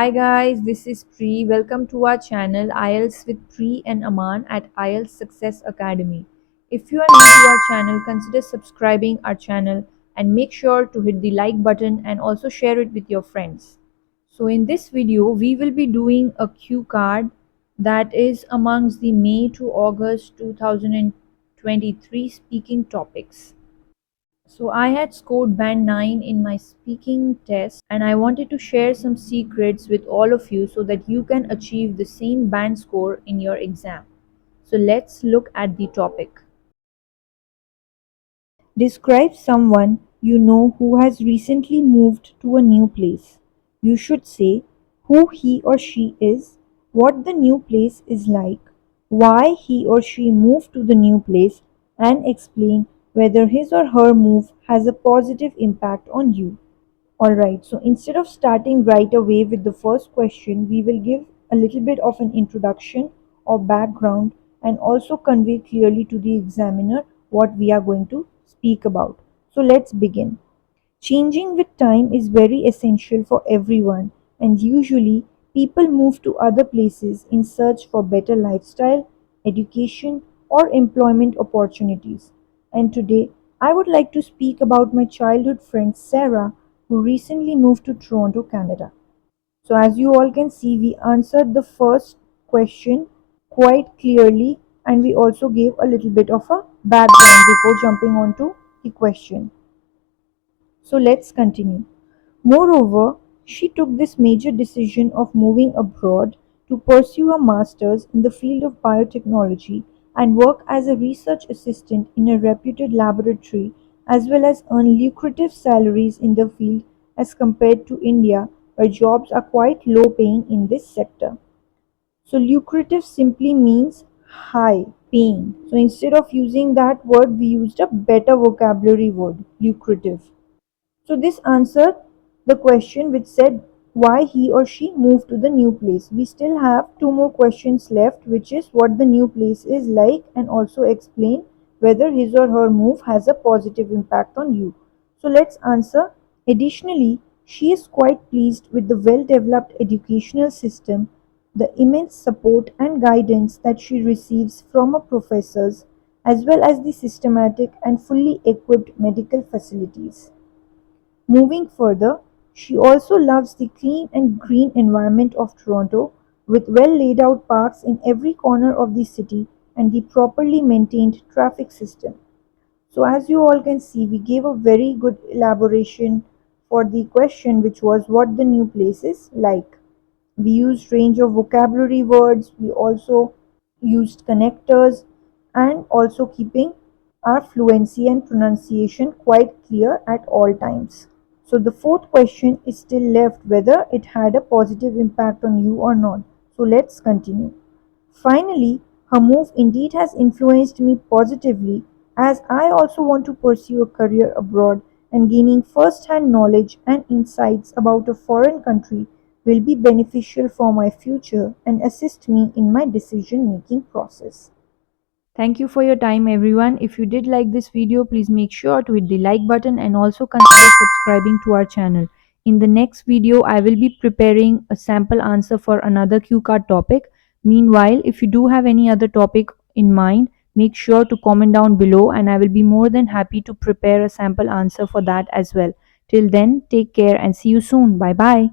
Hi guys, this is Pri. Welcome to our channel IELTS with Pri and Aman at IELTS Success Academy. If you are new to our channel, consider subscribing our channel and make sure to hit the like button and also share it with your friends. So in this video, we will be doing a cue card that is amongst the May to August 2023 speaking topics. So I had scored band 9 in my speaking test and I wanted to share some secrets with all of you so that you can achieve the same band score in your exam. So let's look at the topic. Describe someone you know who has recently moved to a new place. You should say who he or she is, what the new place is like, why he or she moved to the new place, and explain whether his or her move has a positive impact on you. Alright, so instead of starting right away with the first question, we will give a little bit of an introduction or background and also convey clearly to the examiner what we are going to speak about. So let's begin. Changing with time is very essential for everyone, and usually people move to other places in search for better lifestyle, education, or employment opportunities. And today, I would like to speak about my childhood friend Sarah, who recently moved to Toronto, Canada. So, as you all can see, we answered the first question quite clearly, and we also gave a little bit of a background before jumping on to the question. So let's continue. Moreover, she took this major decision of moving abroad to pursue a master's in the field of biotechnology and work as a research assistant in a reputed laboratory, as well as earn lucrative salaries in the field as compared to India, where jobs are quite low paying in this sector. So lucrative simply means high paying. So instead of using that word, we used a better vocabulary word, lucrative. So this answered the question which said why he or she moved to the new place. We still have two more questions left, which is what the new place is like and also explain whether his or her move has a positive impact on you. So let's answer. Additionally, she is quite pleased with the well-developed educational system, the immense support and guidance that she receives from her professors, as well as the systematic and fully equipped medical facilities. Moving further, she also loves the clean and green environment of Toronto, with well laid out parks in every corner of the city and the properly maintained traffic system. So, as you all can see, we gave a very good elaboration for the question, which was what the new place is like. We used range of vocabulary words, we also used connectors, and also keeping our fluency and pronunciation quite clear at all times. So the fourth question is still left whether it had a positive impact on you or not. So let's continue. Finally, her move indeed has influenced me positively as I also want to pursue a career abroad, and gaining first hand knowledge and insights about a foreign country will be beneficial for my future and assist me in my decision making process. Thank you for your time everyone. If you did like this video, please make sure to hit the like button and also consider subscribing to our channel. In the next video, I will be preparing a sample answer for another cue card topic. Meanwhile, if you do have any other topic in mind, make sure to comment down below and I will be more than happy to prepare a sample answer for that as well. Till then, take care and see you soon. Bye bye.